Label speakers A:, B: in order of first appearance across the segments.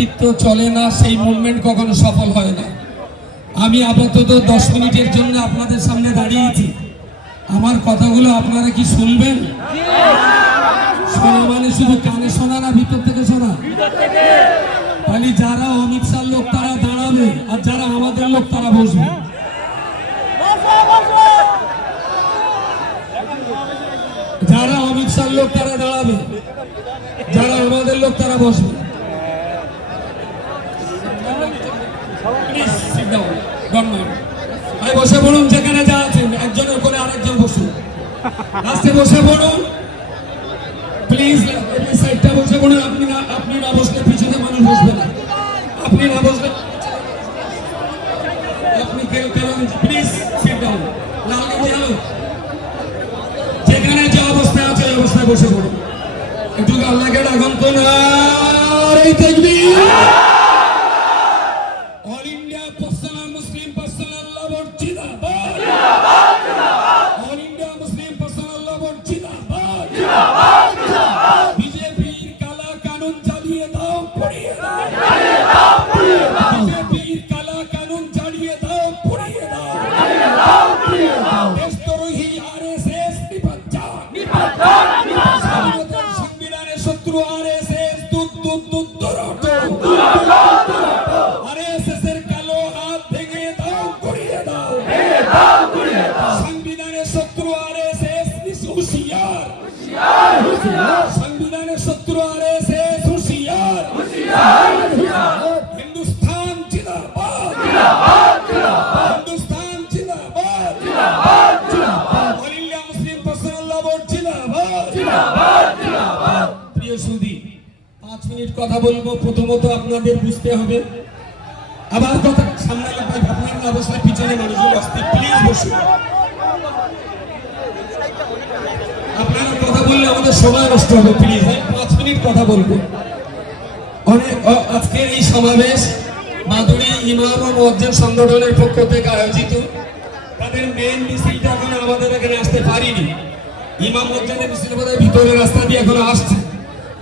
A: নেতৃত্ব চলে না, সেই মুভমেন্ট কখনো সফল হয় না। আমি আপাতত দশ মিনিটের জন্য আপনাদের সামনে দাঁড়িয়েছি। আমার কথাগুলো আপনারা কি শুনবেন? শোনা মানে শুধু কানে শোনা না, ভিতর থেকে শোনা? তাহলে যারা অমিত শাহ লোক, তারা দাঁড়াবে, আর যারা আমাদের লোক, তারা বসবে। যারা অমিত শাহ লোক, তারা দাঁড়াবে। যারা আমাদের লোক, তারা বসবে। লাস্টে বসে পড়ুন প্লিজ এই সাইডটা বসে পড়ুন আপনি না আপনি না বসলে পিছনে মানুষ বসবে না। আপনি না বসলে আপনি কেউ কেউ প্লিজ সিট ডাউন লাল গেঞ্জি আলো। যেখানে যে অবস্থায় আছে অবস্থায় বসে পড়ুন একটু আল্লাহকে ডাকুন তো না। এই তাকবীর পাঁচ মিনিট কথা বলব, প্রথমত আপনাদের বুঝতে হবে। আবার কথা সামনে ভাই আপনার বসলে পিছনে মানুষগুলো আসতে প্লিজ বসুন। আপনারা কথা বললে আমাদের সময় নষ্ট হবে প্লিজ আমি পাঁচ মিনিট কথা বলব। অনেক আজকের এই সমাবেশ মাদুরি ইমাম ও মজ্জেন সংগঠনের পক্ষ থেকে আয়োজিত। তাদের মেন মিছিলটা এখন আমাদের এখানে আসতে পারিনি। ইমাম মজ্জেনের মিছিল বোধহয় ভিতরের রাস্তা দিয়ে এখনও আসছে।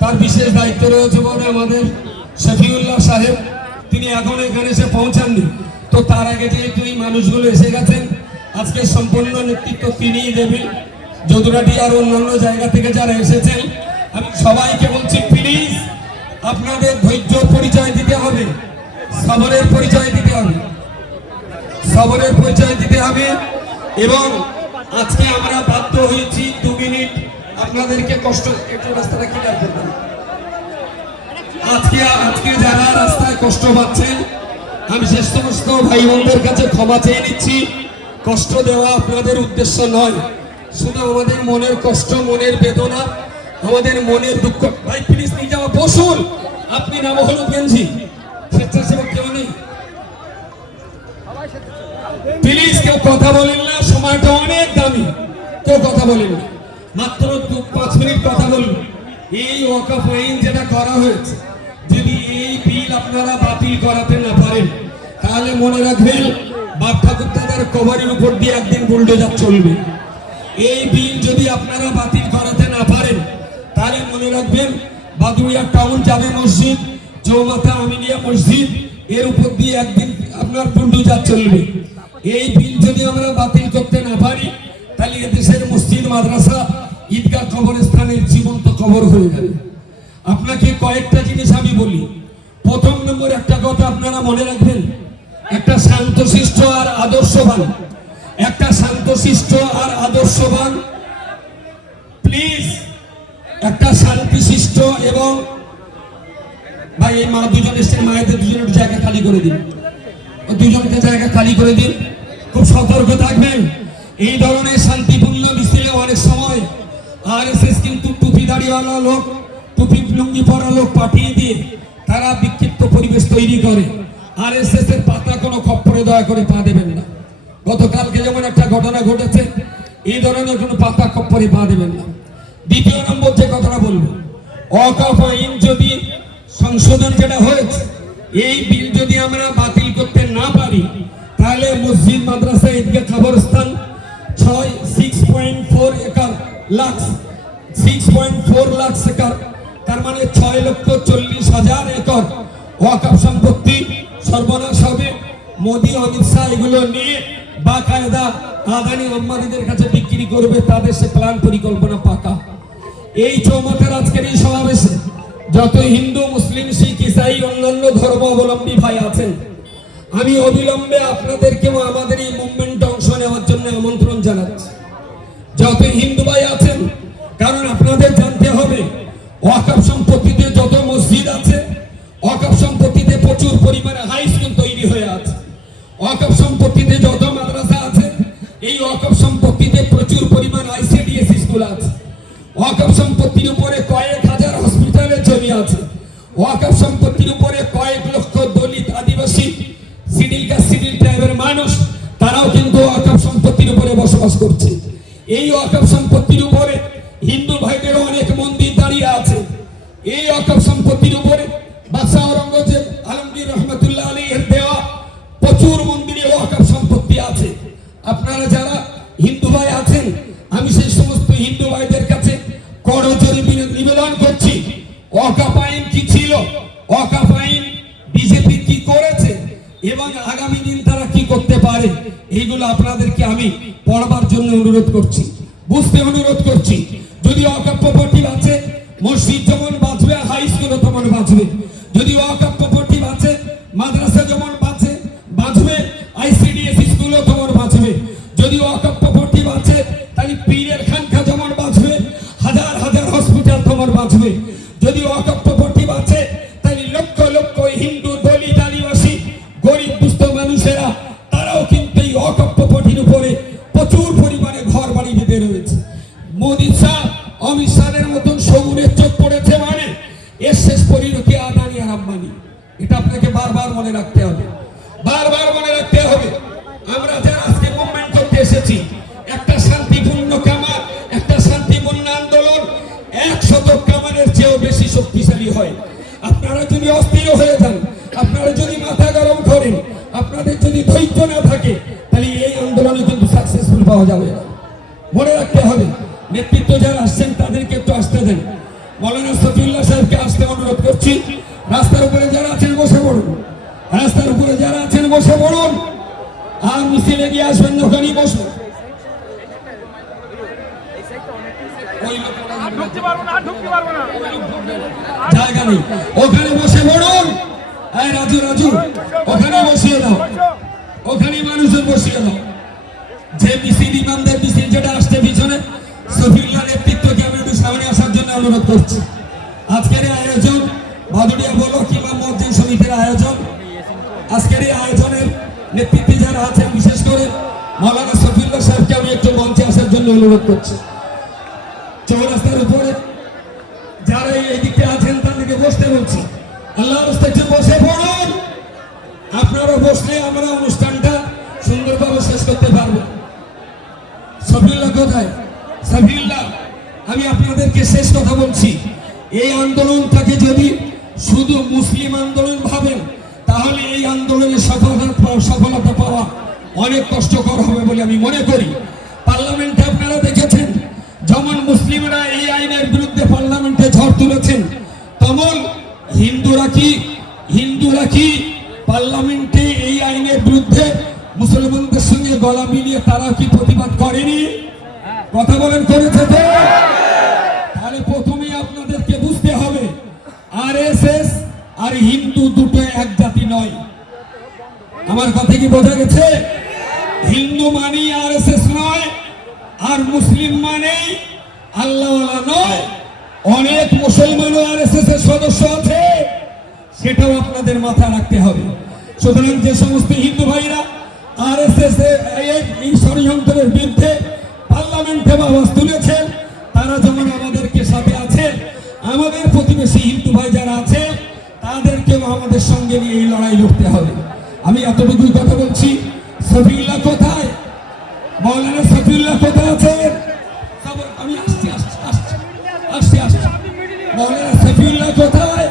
A: তার বিশেষ দায়িত্ব রয়েছে বলে আমাদের শফিউল্লাহ সাহেব। তিনি এখন এখানে এসে পৌঁছাননি। তো তার আগে যেহেতু এই মানুষগুলো এসে গেছেন, আজকে সম্পূর্ণ নেতৃত্ব তিনিই দেবেন। যদুরাটি আর অন্যান্য জায়গা থেকে যারা এসেছেন, আমি সবাইকে বলছি প্লিজ আপনাদের ধৈর্য পরিচয় দিতে হবে। সবরের পরিচয় দিতে হবে। সবরের পরিচয় দিতে হবে এবং আজকে আমরা বাধ্য হয়েছি দু আপনাদেরকে কষ্ট একটু রাস্তাটা ক্লিয়ার করবেন আজকে আজকে যারা রাস্তায় কষ্ট পাচ্ছেন, আমি সে সমস্ত ভাই বোনদের কাছে ক্ষমা চেয়ে নিচ্ছি। কষ্ট দেওয়া আপনাদের উদ্দেশ্য নয়। শুধু আমাদের মনের কষ্ট, মনের বেদনা, আমাদের মনের দুঃখ। ভাই প্লিজ নিয়ে যাওয়া বসুন। আপনি নাম হলো গেঞ্জি। স্বেচ্ছাসেবক কেউ নেই। প্লিজ কেউ কথা বলেন না, সময়টা অনেক দামি। কেউ কথা বলেন না। মাত্র দু পাঁচ মিনিট কথা বলুন। এই ওয়াকফ আইন যেটা করা হয়েছে, যদি এই বিল আপনারা বাতিল করাতে না পারেন, তাহলে মনে রাখবেন বাপ ঠাকুর দাদার কভারের উপর দিয়ে একদিন বুলডোজার চলবে। এই বিল যদি আপনারা বাতিল করাতে না পারেন, তাহলে মনে রাখবেন বাদুড়িয়া টাউন জামে মসজিদ, চৌমাথা আমিনিয়া মসজিদ, এর উপর দিয়ে একদিন আপনার বুলডোজার চলবে। এই বিল যদি আমরা বাতিল করতে না পারি, তাহলে এদেশের মসজিদ, মাদ্রাসা ঈদগাহ কবরস্থানের জীবন্ত কবর হয়ে যাবে আপনাকে কয়েকটা জিনিস আমি বলি। প্রথম নম্বর একটা কথা আপনারা মনে রাখবেন, একটা শান্তশিষ্ট আর আদর্শবান। একটা শান্তশিষ্ট আর আদর্শবান প্লিজ একটা শান্তিশিষ্ট এবং ভাই, এই মা দুজন এসছেন, মায়েদের দুজনের জায়গা খালি করে দিন। দুজনকে জায়গা খালি করে দিন। খুব সতর্ক থাকবেন। এই ধরনের শান্তিপূর্ণ মিছিলে অনেক সময় আর কিন্তু টুপি দাড়িওয়ালা লোক, টুপি লুঙ্গি পরা লোক পাঠিয়ে দিয়ে তারা বিক্ষিপ্ত পরিবেশ তৈরি করে। আর এস এর পাতা কোনো খপ্পরে দয়া করে পা দেবেন না। গতকালকে যেমন একটা ঘটনা ঘটেছে, এই ধরনের কোনো পাতা খপ্পরে পা দেবেন না। দ্বিতীয় নম্বর যে কথাটা বলব, অকফ আইন যদি সংশোধন যেটা হয়েছে, এই বিল যদি আমরা বাতিল করতে না পারি, তাহলে মসজিদ, মাদ্রাসা, ঈদগাহ, কবরস্থান ছয় six point four acre lakh six point four lakh acre তার মানে ছয় লক্ষ চল্লিশ হাজার একর। ওয়াকাফ সম্পত্তি সর্বনাশ হবে। মোদি, অমিত শাহ এগুলো নিয়ে বাকায়দা আদানি আম্বানিদের কাছে বিক্রি করবে, তাদের সে প্ল্যান পরিকল্পনা পাকা। এই চৌমাথার আজকের এই সমাবেশে, যত হিন্দু, মুসলিম, শিখ, ইসাই, অন্যান্য ধর্মাবলম্বী ভাই আছেন, আমি অবিলম্বে আপনাদেরকেও আমাদের এই মুভমেন্টে অংশ নেওয়ার জন্য আমন্ত্রণ জানাচ্ছি। যত হিন্দু ওয়াকাফ সম্পত্তিতে যত মসজিদ আছে, ওয়াকাফ সম্পত্তিতে প্রচুর পরিমাণে হাই স্কুল তৈরি হয়ে আছে। ওয়াকাফ সম্পত্তিতে যত মাদ্রাসা আছে, এই ওয়াকাফ সম্পত্তিতে প্রচুর পরিমাণ আইসিডিএস স্কুল আছে। ওয়াকাফ সম্পত্তির উপরে কয়েক হাজার হসপিটালের জমি আছে। ওয়াকাফ সম্পত্তির উপরে কয়েক লক্ষ দলিত আদিবাসী সিডিল কাস্ট সিডিল ট্রাইবের মানুষ, তারাও কিন্তু ওয়াকাফ সম্পত্তির উপরে বসবাস করছে। এই ওয়াকাফ ওয়াকাফ আইন কি ছিল? অকাপ আইন বিজেপি কি করেছে? এবং আগামী দিন তারা কি করতে পারে? এইগুলো আপনাদেরকে আমি পড়বার জন্য অনুরোধ করছি। বুঝতে অনুরোধ করছি। যদি অকাপ্য আছে, মসজিদ যেমন হয়। আপনারা যদি অস্থির হয়ে যান, আপনারা যদি মাথা গরম করেন, আপনাদের যদি ধৈর্য না থাকে, তাহলে এই আন্দোলনে কিন্তু সাকসেসফুল পাওয়া যাবে মনে রাখতে হবে, নেতৃত্ব যারা আসছেন, তাদেরকে একটু আসতে দেন। মৌলানা সফিউল্লাহ সাহেবকে আসতে অনুরোধ করছি, রাস্তার উপরে যারা আছেন বসে পড়ুন। রাস্তার উপরে যারা আছেন বসে পড়ুন। আর মিছিল এগিয়ে আসবেন ওখানেই বসুন ওই লোকটা
B: আর ঢুকতে পারব না আর ঢুকতে পারব না
A: জায়গা নেই। ওখানে বসে পড়ুন এই রাজু রাজু, ওখানে বসিয়ে দাও। ওখানে মানুষজন বসিয়ে দাও। যে মিছিল ইমামদের মিছিল যেটা আসছে পিছনে সফিউল্লাহ নেতৃত্বকে আমি একটু সামনে আসার জন্য অনুরোধ করছি। আজকের এই আয়োজন ভাদুরিয়া বলো কিংবা মসজিদ সমিতির আয়োজন। আজকের এই আয়োজনের নেতৃত্বে যারা আছেন, বিশেষ করে মৌলানা সফিউল্লাহ সাহেবকে আমি একটু মঞ্চে আসার জন্য অনুরোধ করছি। চৌরাস্তার আল্লাহ একটু বসে পড়ুন। আপনারা বসলে আমরা অনুষ্ঠানটা সুন্দরভাবে শেষ করতে পারব। সফিউল্লাহ কোথায়? সফিউল্লাহ, আমি আপনাদেরকে শেষ কথা বলছি। এই আন্দোলনটাকে যদি শুধু মুসলিম আন্দোলন ভাবেন, তাহলে এই আন্দোলনে সফলতা সফলতা পাওয়া অনেক কষ্টকর হবে বলে আমি মনে করি। পার্লামেন্টে আপনারা দেখেছেন, যেমন মুসলিমরা এই আইনের বিরুদ্ধে পার্লামেন্টে ঝড় তুলেছেন, তেমন হিন্দুরা কি? হিন্দুরা কি? পার্লামেন্টে এই আইনের বিরুদ্ধে মুসলমানদের সঙ্গে গলা মিলিয়ে তারা কি প্রতিবাদ করেনি? কথা বলেন, করেছে তো? তাহলে প্রথমেই আপনাদেরকে বুঝতে হবে, আরএসএস আর হিন্দু দুটো এক জাতি নয়। আমার কথা কি বোঝা গেছে? হিন্দু মানি আরএসএস নয়, আর মুসলিম মানে আল্লাহ নয়। অনেক মুসলমানও আর এস এস এর সদস্য আছে। সেটাও আপনাদের মাথায় রাখতে হবে। সুতরাং যে সমস্ত হিন্দু ভাইরা আরএসএস এই ষড়যন্ত্রের বিরুদ্ধে পার্লামেন্টে আওয়াজ তুলেছেন, তারা যেমন আমাদেরকে সাথে আছে আমাদের প্রতিবেশী হিন্দু ভাই যারা আছে তাদেরকেও আমাদের সঙ্গে নিয়ে এই লড়াই লড়তে হবে। আমি এতটুকুই কথা বলছি। সফিউল্লাহ কোথায়? মৌলানা সফিউল্লাহ কোথায় সব- আমি আসছি আসছি আসছি আসছি আসছি। মৌলানা সফিউল্লাহ কোথায়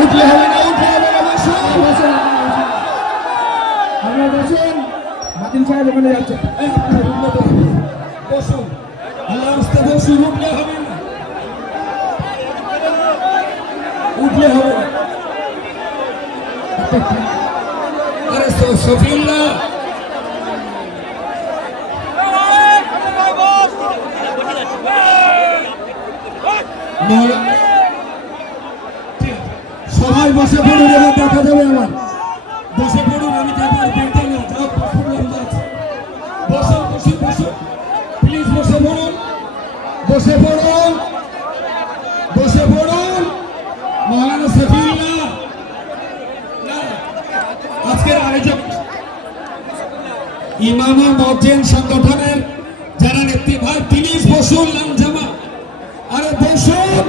A: উঠলে হবে না উঠলে হবে না বসুন।
B: বসুন সাহেব ওখানে যাচ্ছে
A: উন্নত হন। বসুন বসুন, উঠলে হবে উঠলে হবে। আরে স- শফিউল্লাহ মহলা- ঠিক আছে। সবাই বসে এবার দেখা যাবে আমার ইমামা মজেন সংগঠনের যারা নেতৃভার তিনি বসুন লামজামা আরে বসুন।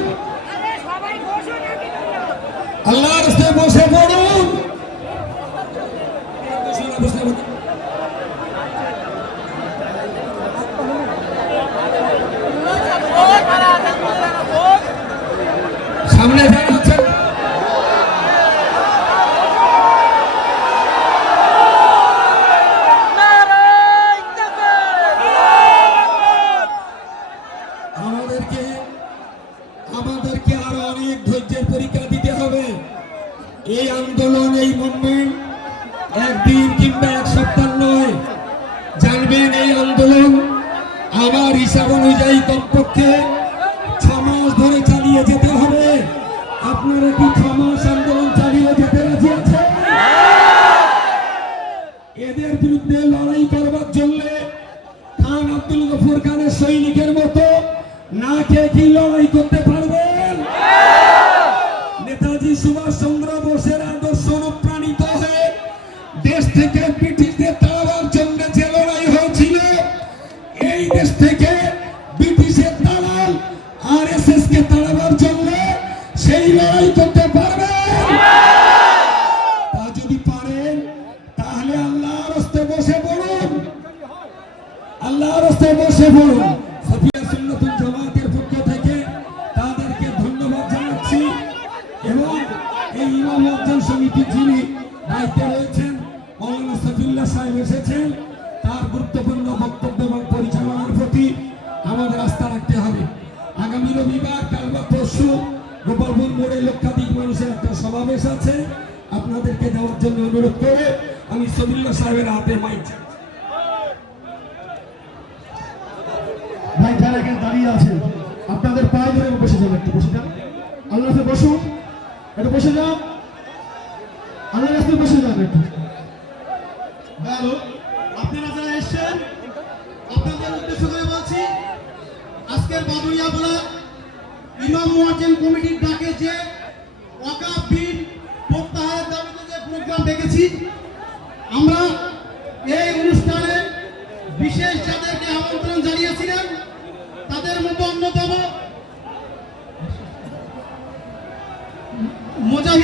A: আল্লাহর বসে পড়ুন। বসুন, বসুন, বসুন। সামনে যারা আছেন আমাদেরকে আমাদেরকে আরও অনেক ধৈর্যের পরীক্ষা দিতে হবে এই আন্দোলন, এই মুভমেন্ট একদিন কিংবা এক সপ্তাহ নয়। জানবেন এই আন্দোলন আমার হিসাব অনুযায়ী কমপক্ষে ছ মাস ধরে চালিয়ে যেতে হবে। আপনারা কি ছ মাস আন্দোলন চালিয়ে যেতে রাজি আছে এদের বিরুদ্ধে লড়াই করবার জন্য খান আব্দুল গফুর খানের সৈনিকের মতো না কে কি লড়াই করতে পারবেন? নেতাজি সুভাষ চন্দ্র এবং এই ইমাম অর্জন সমিতি যিনি দায়িত্বে রয়েছেন, মৌলানা সফিউল্লাহ সাহেব এসেছেন। তার গুরুত্বপূর্ণ বক্তব্য এবং পরিচালনার প্রতি আমাদের আস্থা রাখতে হবে। আগামী রবিবার কাল বা পরশু গোপালপুর মোড়ে লক্ষাধিক মানুষের একটা সমাবেশ আছে। আপনাদেরকে দেওয়ার জন্য অনুরোধ করে আমি সফিউল্লাহ সাহেবের হাতে মাইক
C: ভাই, যারা এখানে দাঁড়িয়ে আছেন, আপনাদের পায়ে ধরে বসে যান একটু, বসে যান। আল্লাহ রাস্তায় বসুন একটু বসে যান আল্লাহ রাস্তায় বসে যান একটু হ্যালো আপনারা যারা এসছেন আপনাদের উদ্দেশ্য করে বলছি আজকের বাদুরিয়া বলা ইমাম মুয়াজ্জিন কমিটির ডাকে যে ওয়াকাফ বিল প্রত্যাহারের দাবিতে যে প্রোগ্রাম ডেকেছি আমরা এই অনুষ্ঠানে বিশেষ যাদেরকে আমন্ত্রণ জানিয়েছিলেন তাদের মধ্যে অন্যতম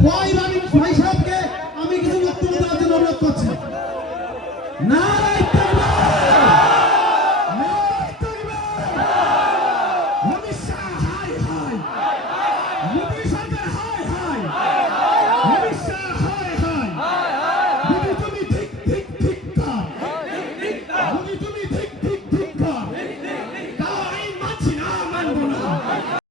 C: Why